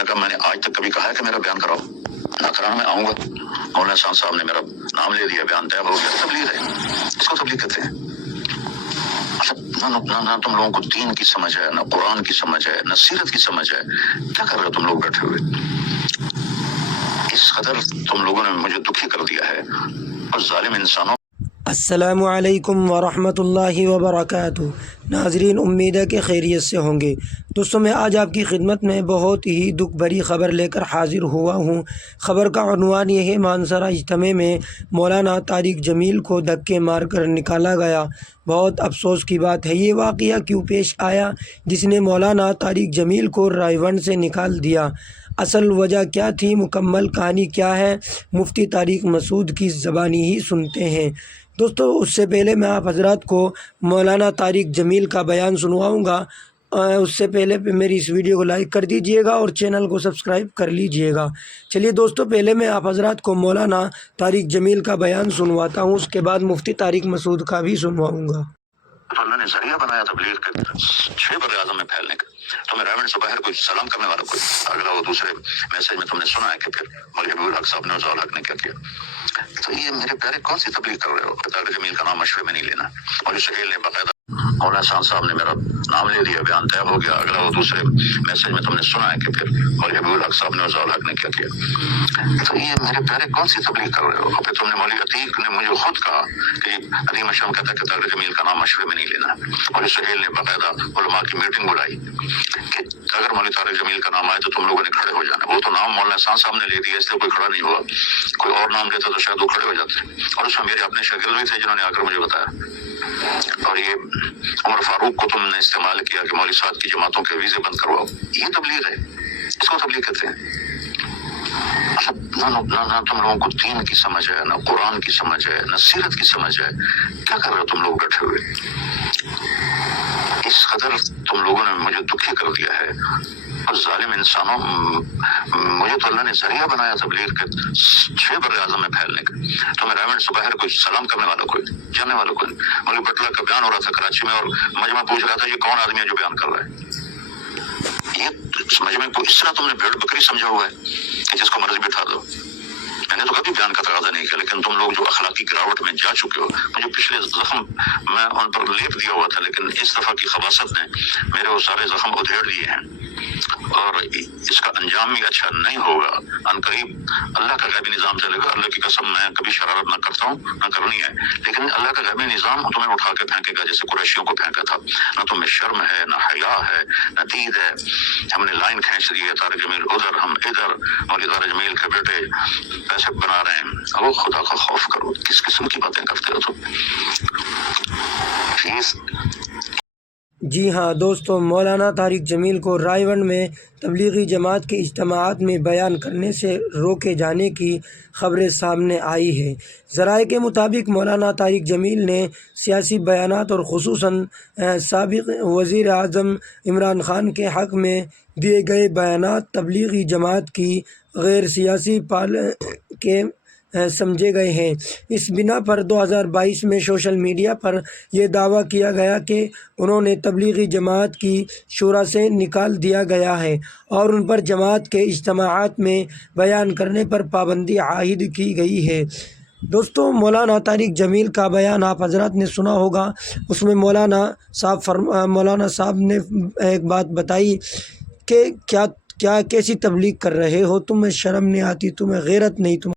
نے کہا میں نے آج تک کبھی کہا ہے کہ میرا بیان کراؤ، نہ کرانا میں آؤں گا۔ مولانا صاحب نے میرا نام لے لیا، بیان طے ہو گیا، تبلیغ ہے، اس کو تبلیغ کہتے ہیں۔ نہ تم لوگوں کو دین کی سمجھ ہے، نہ قرآن کی سمجھ ہے، نہ سیرت کی سمجھ ہے، کیا کر رہے ہو تم لوگ بیٹھے ہوئے؟ اس قدر تم لوگوں نے مجھے دکھی کر دیا ہے، اور ظالم انسانوں۔ السلام علیکم ورحمۃ اللہ وبرکاتہ۔ ناظرین، امید ہے کہ خیریت سے ہوں گے۔ دوستوں، میں آج آپ کی خدمت میں بہت ہی دکھ بھری خبر لے کر حاضر ہوا ہوں۔ خبر کا عنوان یہ ہے: مانسہرہ اجتماع میں مولانا طارق جمیل کو دھکے مار کر نکالا گیا۔ بہت افسوس کی بات ہے، یہ واقعہ کیوں پیش آیا جس نے مولانا طارق جمیل کو رائے ونڈ سے نکال دیا؟ اصل وجہ کیا تھی؟ مکمل کہانی کیا ہے؟ مفتی طارق مسعود کی زبانی ہی سنتے ہیں۔ دوستو، اس سے پہلے میں آپ حضرات کو مولانا طارق جمیل کا بیان سنواؤں گا۔ اس سے پہلے میری اس ویڈیو کو لائک کر دیجئے گا اور چینل کو سبسکرائب کر لیجئے گا۔ چلیے دوستو، پہلے میں آپ حضرات کو مولانا طارق جمیل کا بیان سنواتا ہوں، اس کے بعد مفتی طارق مسعود کا بھی سنواؤں گا۔ اللہ نے ذریعہ بنایا تبلیغ کے 6 بر اعظم میں پھیلنے کا۔ تمہیں رائے ونڈ سے باہر کوئی سلام کرنے والا کوئی اگلا وہ دوسرے میسج میں تم نے سنا ہے کہ پھر مولوی حبیب الحق صاحب نے ضیاء الحق نے کیا کیا؟ تو یہ میرے پیارے کون سی تبلیغ کر رہے ہو؟ طارق جمیل کا نام مشورے میں نہیں لینا۔ اور جو سہیل نے باقاعدہ مولانا صاحب نے میرا نام لے لیا، بیان طے ہو گیا، اگلا وہ دوسرے میسج میں تم نے سنا ہے کہ پھر مولوی حبیب الحق صاحب نے ضیاء الحق نے کیا کیا؟ تو یہ میرے پیارے کون سی تبلیغ کر رہے ہو؟ اور پھر تم نے مولوی عتیق نے مجھے خود کہا کہ عظیم الشان کہتا ہے کہ طارق جمیل کا نام مشورے میں نہیں لینا۔ اور جو سہیل نے باقاعدہ علماء کی میٹنگ بلائی کہ اگر مولوی طارق جمیل کا نام آئے تو تم لوگوں نے کھڑے ہو جانا۔ وہ تو نام مولانا صاحب نے لے دیا، اس لیے کوئی کھڑا نہیں ہوا۔ کوئی اور نام لیتا تو شاید وہ کھڑے ہو جاتے۔ اور اس میں میرے اپنے شاگرد بھی تھے جنہوں نے آ کر مجھے بتایا۔ اور یہ عمر فاروق کو تم نے استعمال کیا کہ مولوی صاحب کی جماعتوں کے ویزے بند کرواؤ۔ یہ تبلیغ ہے، اس کو تبلیغ کہتے ہیں۔ نہ تم لوگوں کو دین کی سمجھ ہے، نہ قرآن کی سمجھ ہے، نہ سیرت کی سمجھ ہے، کیا کر رہے ہو تم لوگ بیٹھے ہوئے؟ اس قدر تم لوگوں نے مجھے دکھی کر دیا ہے، اور ظالم انسانوں، مجھے تو اللہ نے ذریعہ بنایا تبلیغ کے 6 بر اعظم میں پھیلنے کا۔ تمہیں رائے ونڈ سے باہر کوئی سلام کرنے والا کوئی، جانے والا کوئی۔ مولوی بٹلہ کا بیان ہو رہا تھا کراچی میں، اور مجمع پوچھ رہا تھا یہ کون آدمی ہے جو بیان کر رہا ہے؟ یہ مجمع کو اس طرح تم نے بھیڑ بکری سمجھا ہوا ہے کہ جس کو مرضی بٹھا دو۔ میں نے تو کبھی بیان کا تقاضا نہیں کیا، لیکن تم لوگ جو اخلاقی گراوٹ میں جا چکے ہو، مجھے پچھلے زخم میں ان پر لیپ دیا ہوا تھا، لیکن اس دفعہ کی خباثت نے میرے وہ سارے زخم ادھیڑ دیے ہیں، اور اس کا انجام بھی اچھا نہیں ہوگا۔ ان قریب اللہ کا غیبی نظام چلے گا۔ اللہ کی قسم، میں کبھی شرارت نہ کرتا ہوں، نہ کرنی ہے، لیکن اللہ کا غیبی نظام تمہیں اٹھا کے پھینکے گا جیسے قریشیوں کو پھینکا تھا۔ نہ تمہیں شرم ہے، نہ حیا ہے، نہ دید ہے۔ ہم نے لائن کھینچ دی ہے، طارق جمیل ادھر، ہم ادھر، مولوی طارق جمیل کے بیٹے پیسے بنا رہے ہیں۔ اب خدا کا خوف کرو، کس قسم کی باتیں کرتے ہو تم؟ جی ہاں دوستو، مولانا طارق جمیل کو رائے ونڈ میں تبلیغی جماعت کے اجتماعات میں بیان کرنے سے روکے جانے کی خبریں سامنے آئی ہیں۔ ذرائع کے مطابق مولانا طارق جمیل نے سیاسی بیانات اور خصوصاً سابق وزیر اعظم عمران خان کے حق میں دیے گئے بیانات تبلیغی جماعت کی غیر سیاسی کے سمجھے گئے ہیں۔ اس بنا پر 2022 میں سوشل میڈیا پر یہ دعویٰ کیا گیا کہ انہوں نے تبلیغی جماعت کی شورا سے نکال دیا گیا ہے اور ان پر جماعت کے اجتماعات میں بیان کرنے پر پابندی عائد کی گئی ہے۔ دوستو، مولانا طارق جمیل کا بیان آپ حضرات نے سنا ہوگا۔ اس میں مولانا صاحب نے ایک بات بتائی کہ کیا کیسی تبلیغ کر رہے ہو، تمہیں شرم نہیں آتی، تمہیں غیرت نہیں،